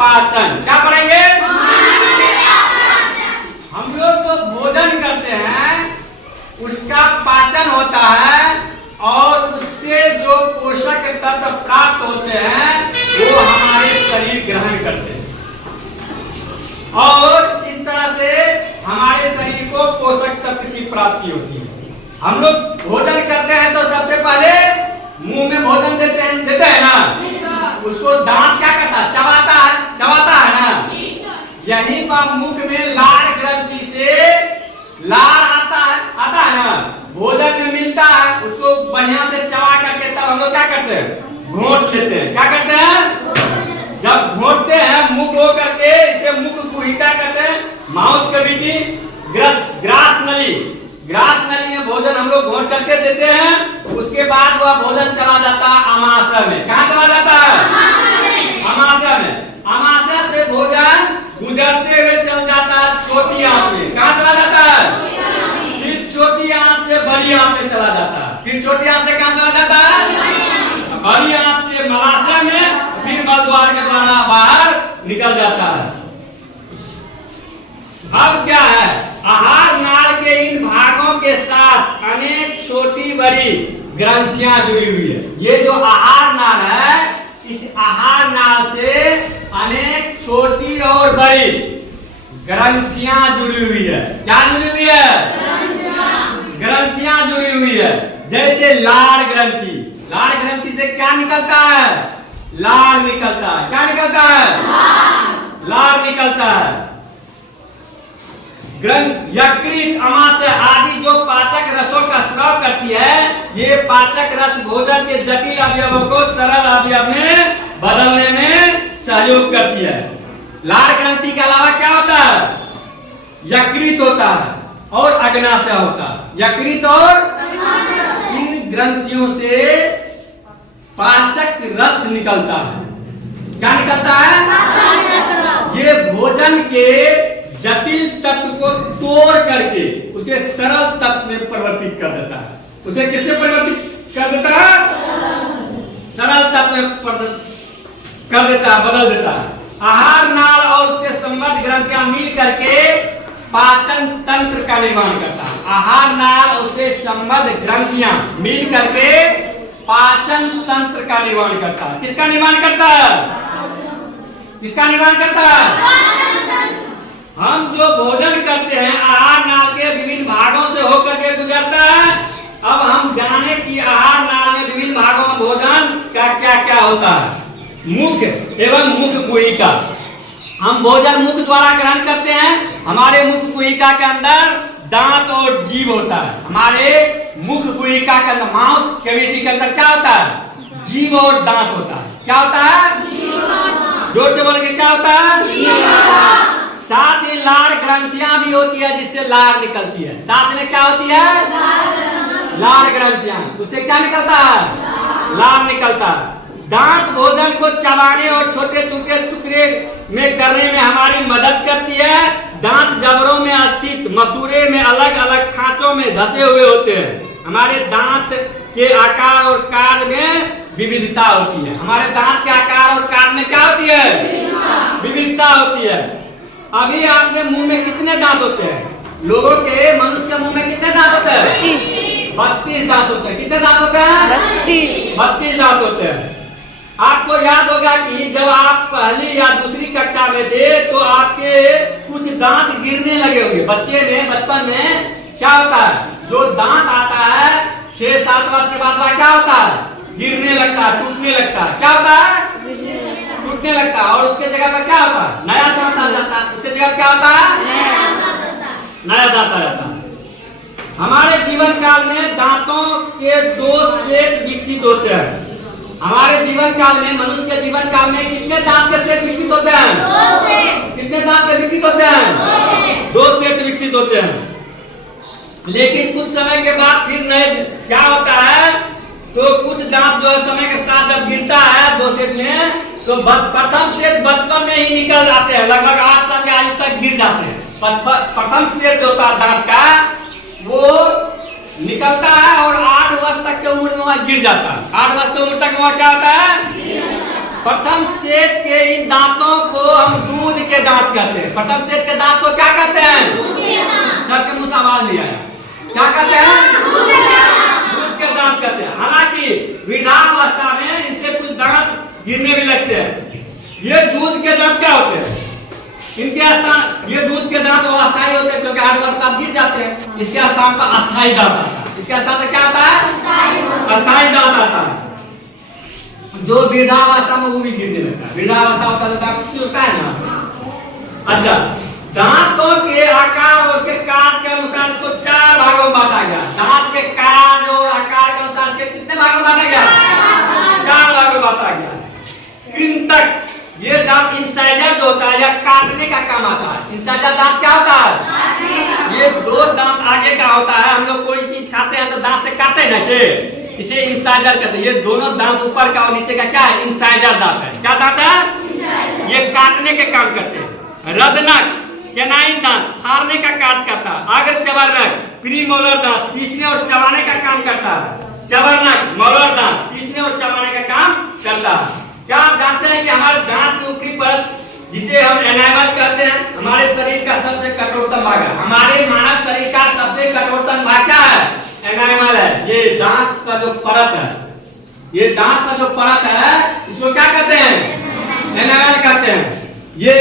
पाचन। क्या पढ़ेंगे? हम लोग जो भोजन करते हैं उसका पाचन होता है और उससे जो पोषक तत्व प्राप्त होते हैं वो हमारे शरीर ग्रहण करते हैं और इस तरह से हमारे शरीर को पोषक तत्व की प्राप्ति होती है। हम लोग भोजन करते हैं तो सबसे पहले मुंह में भोजन देते हैं ना, उसको दांत क्या करता है? चबाता है ना। यहीं पर मुख में लार ग्रंथि से लार आता है ना, भोजन में मिलता है, उसको बढ़िया से चबा करके तब हम लोग क्या करते हैं? घोंट लेते हैं। क्या करते हैं? जब घोंटते हैं मुख हो करके, इसे मुख गुहिका कहते हैं, माउथ कैविटी, ग्रास नली में भोजन हम लोग घोंट करके देते हैं। उसके बाद वह भोजन चला जाता है आमाशय में। कहाँ चला जाता है? आमाशय में। आमाशय से भोजन गुजरते हुए चल जाता है छोटी आंत में। कहाँ चला जाता है? फिर छोटी आंत से बड़ी आंत में चला जाता है। फिर छोटी आंत से कहाँ चला जाता है? बड़ी आंत से मलाशय में, फिर मलद्वार के द्वारा बाहर निकल जाता है। अब क्या है? आहार नाल के इन भागों के साथ अनेक छोटी बड़ी ग्रंथियां जुड़ी हुई है। ये जो आहार नाल है, इस आहार नाल से अनेक छोटी और बड़ी ग्रंथियां जुड़ी हुई है। क्या जुड़ी हुई है? ग्रंथियां जुड़ी हुई है। जैसे लार ग्रंथि, लार ग्रंथि से क्या निकलता है? लार निकलता है। क्या निकलता है? लार निकलता है। यकृत, अमाशय आदि जो पाचक रसों का स्राव करती है, ये पाचक रस भोजन के जटिल अवयवों को सरल अवयव में बदलने में सहयोग करती है। लार ग्रंथि के अलावा क्या होता है? यकृत होता है और अग्नाशय होता है। यकृत और इन ग्रंथियों से पाचक रस निकलता है। क्या निकलता है? ये भोजन के जटिल तत्व को तोड़ करके उसे सरल तत्व में परिवर्तित कर देता है। उसे किसमें परिवर्तित कर देता है? सरल तत्व में कर देता है, बदल देता है। आहार नाल और उससे संबद्ध ग्रंथियां मिल करके पाचन तंत्र का निर्माण करता है। आहार नाल और उससे संबद्ध ग्रंथियां मिल करके पाचन तंत्र का निर्माण करता है। किसका निर्माण करता है? किसका निर्माण करता है? हम जो भोजन करते हैं आहार नाल के विभिन्न भागों से होकर के गुजरता है। अब हम जाने कि आहार नाल में विभिन्न भागों में भोजन का क्या क्या होता है। मुख एवं मुख गुहिका। हम भोजन मुख द्वारा ग्रहण करते हैं। हमारे मुख गुहिका के अंदर दांत और जीभ होता है। हमारे मुख गुहिका के अंदर, माउथ कैविटी के अंदर क्या होता है? जीभ और दांत होता है। क्या होता है? जोर से बोलेंगे, क्या होता है? साथ ही लार ग्रंथियां भी होती है जिससे लार निकलती है। साथ में क्या होती है? लार ग्रंथियां। उससे क्या निकलता है? लार निकलता है। दांत भोजन को चबाने और छोटे छोटे टुकड़े में करने में हमारी मदद करती है। दांत जबड़ों में स्थित मसूड़े में अलग अलग खांचों में धसे हुए होते हैं। हमारे दांत के आकार और कार्य में विविधता होती है। हमारे दांत के आकार और कार्य में क्या होती है? विविधता होती है। अभी आपके मुंह में कितने दांत होते हैं? लोगों के, मनुष्य के मुंह में कितने दांत होते हैं? 32 दांत होते हैं। कितने दांत होते हैं? 32 दांत होते हैं। आपको याद होगा कि जब आप पहली या दूसरी कक्षा में थे तो आपके कुछ दांत गिरने लगे होंगे। बच्चे में, बचपन में क्या होता है? जो दांत आता है 6-7 वर्ष के बाद वह क्या होता है? गिरने लगता है, टूटने लगता है। क्या होता है? टूटने लगता है। और उसके जगह पर क्या होता है? नया दांत आ जाता है। उसके जगह क्या होता है? नया दांत आ जाता है। हमारे जीवन काल में दांतों के 2 सेट विकसित होते हैं। हमारे जीवन काल में, मनुष्य के जीवन काल में कितने दांत के सेट विकसित होते हैं? 2 सेट। कितने दांत के विकसित होते हैं? 2 सेट विकसित होते हैं। लेकिन कुछ समय के बाद फिर नए क्या होता है? तो कुछ दांत जो है समय के साथ जब गिरता है 2 सेट में, तो प्रथम सेट बचपन में ही निकल जाते हैं। लगभग 8 साल के आयु तक गिर जाते हैं। प्रथम सेट जो होता है दांत का, वो निकलता है और 8 वर्ष तक की उम्र में वह गिर जाता है। 8 वर्ष की उम्र तक वह क्या होता है? प्रथम सेट के इन दांतों को हम दूध के दांत कहते हैं। प्रथम सेट के दांत को क्या कहते हैं? सबके मुंह से आवाज नहीं आया। क्या कहते हैं? दूध के दांत कहते हैं। हालांकि वृद्धावस्था में इनसे कुछ दांत गिरने भी लगते हैं। ये दूध के दांत क्या होते हैं? इनके स्थान, ये दूध के दांत वो अस्थायी होते हैं क्योंकि 8 वर्ष बाद गिर जाते हैं। इसके स्थान पर अस्थायी दांत आता है। इसके स्थान पर क्या आता है? अस्थायी दांत आता है, जो वृद्धावस्था में वो भी गिरने लगता है। वृद्धावस्था होता है ना। अच्छा, दांतों के आकार और उसके काट के अनुसार इसको 4 भागों में बांटा गया। दांत के काट और आकार के अनुसार इसके कितने भागों में बांटा गया? 4 भागों में बांटा गया। कृंतक, ये दांत इंसाइजर जो होता है, यह काटने का काम आता है। इंसाइजर दांत क्या होता है? ये 2 दांत आगे का होता है। हम लोग कोई चीज खाते हैं तो दांत से काटे ना, इसे इंसाइजर कहते हैं। ये दोनों दांत ऊपर का और नीचे का क्या है? इंसाइजर दांत है। क्या दांत है? ये काटने के काम करते हैं। रदनक, कैनाइन दांत फाड़ने का कार्य करता है। अग्र चवर्णक, प्रीमोलर दांत पीसने और चबाने का काम करता है। चवर्णक, मोलर दांत पीसने और चबाने का काम करता है। क्या आप जानते हैं कि हमारे दांत के ऊपरी परत, जिसे हम एनामल कहते हैं, हमारे शरीर का सबसे कठोरतम भाग है। हमारे मानव शरीर का सबसे कठोरतम भाग क्या है? एनामल है। ये दांत का जो परत है, ये दांत का जो परत है, इसको क्या कहते हैं? एनामल कहते हैं। ये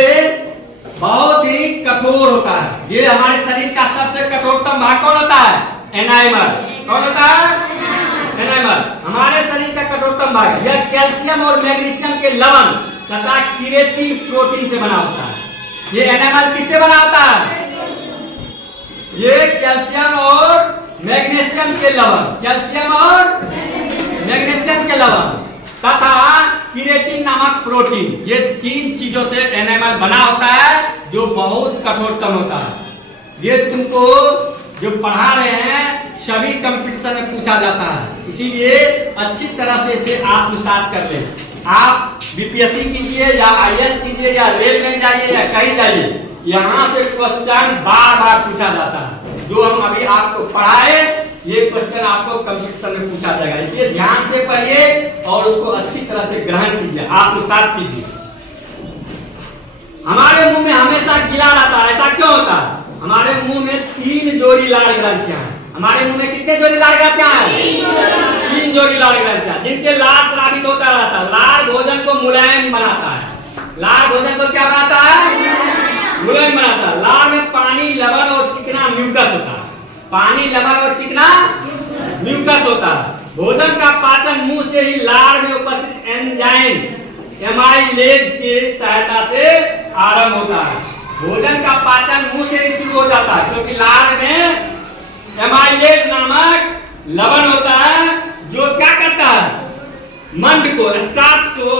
बहुत ही कठोर होता है। ये हमारे शरीर का सबसे कठोरतम भाग कौन होता है? एनामल। कौन होता है? एनामल हमारे शरीर का कठोरतम भाग है। यह कैल्शियम और मैग्नीशियम के लवण तथा केराटिन प्रोटीन से बना होता है। ये एनामल किससे बना होता है? ये कैल्शियम और मैग्नीशियम के लवण, कैल्शियम और मैग्नीशियम के लवण तथा केराटिन नामक प्रोटीन, ये 3 चीजों से एनामल बना होता है, जो बहुत कठोरतम होता है। ये तुमको जो पढ़ा रहे हैं सभी कंपटीशन में पूछा जाता है, इसीलिए अच्छी तरह से इसे आत्मसात कर ले। आप बीपीएससी कीजिए या आईएएस कीजिए या रेल में जाइए या कहीं जाइए, यहाँ से क्वेश्चन बार बार पूछा जाता है। जो हम अभी आपको पढ़ाए, ये क्वेश्चन आपको कंपटीशन में पूछा जाएगा। इसलिए ध्यान से पढ़िए और उसको अच्छी तरह से ग्रहण कीजिए, आत्मसात कीजिए। हमारे मुंह में हमेशा गीला रहता है, ऐसा क्यों होता है? हमारे मुंह में 3 जोड़ी लाल ग्रंथियां हैं। हमारे मुंह में कितने जोड़ी लाल ग्रंथियां हैं? 3 जोड़ी लाल ग्रंथियां, जिनके लार स्रावित होता रहता है। लार भोजन को मुलायम बनाता है। लार भोजन को क्या बनाता है? मुलायम बनाता है। लार में पानी, लवण और चिकना म्यूकस होता है। पानी, लवण और चिकना म्यूकस होता है। भोजन का पाचन मुंह से ही लार में उपस्थित एंजाइम एमाइलेज की सहायता से आरंभ होता है। भोजन का पाचन मुंह से ही शुरू हो जाता है, क्योंकि लार में एमाइलेज नामक लवण होता है, जो क्या करता है? मंड को, स्टार्च को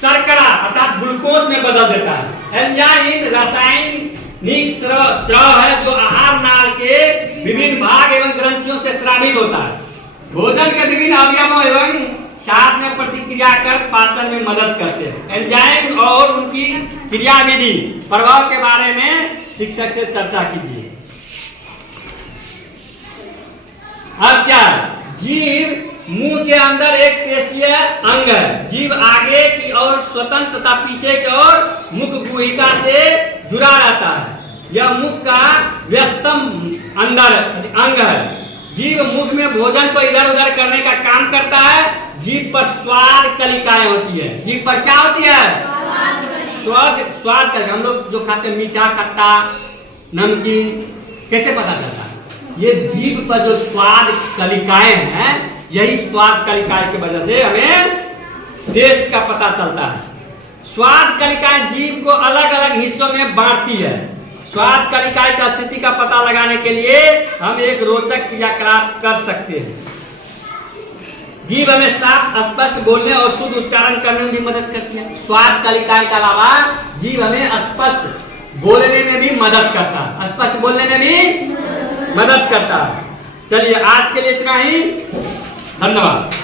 शर्करा अर्थात ग्लूकोज में बदल देता है। एंजाइम रासायनिक स्राव है, जो आहार नाल के विभिन्न भाग एवं ग्रंथियों से स्रावित होता है। भोजन के विभिन्न अवयवों एवं साथ में प्रतिक्रिया कर पाचन में मदद करते हैं। एंजाइम और उनकी क्रियाविधि प्रभाव के बारे में शिक्षक से चर्चा कीजिए। अब क्या है? जीभ मुंह के अंदर एक पेशीय अंग है। जीभ आगे की ओर स्वतंत्र तथा पीछे की ओर मुख गुहिका से जुड़ा रहता है। यह मुख का व्यस्तम अंग है। जीभ मुख में भोजन को इधर उधर करने का काम करता है। जीभ पर स्वाद कलिकाएं होती है। जीभ पर क्या होती है? स्वाद कलिकाएं। हम लोग जो खाते हैं मीठा, खट्टा, नमकीन, कैसे पता चलता है? ये जीभ पर जो स्वाद कलिकाएं हैं, यही स्वाद कलिकाएं की वजह से हमें टेस्ट का पता चलता है। स्वाद कलिकाएं जीभ को अलग अलग हिस्सों में बांटती है। स्वाद कलिकाएं की स्थिति का पता लगाने के लिए हम एक रोचक क्रियाकलाप कर सकते हैं। जीभ हमें साफ स्पष्ट बोलने और शुद्ध उच्चारण करने में भी मदद करती है। स्वाद कलिकाएं के अलावा जीभ हमें स्पष्ट बोलने में भी मदद करता है, स्पष्ट बोलने में भी मदद करता है। चलिए आज के लिए इतना ही, धन्यवाद।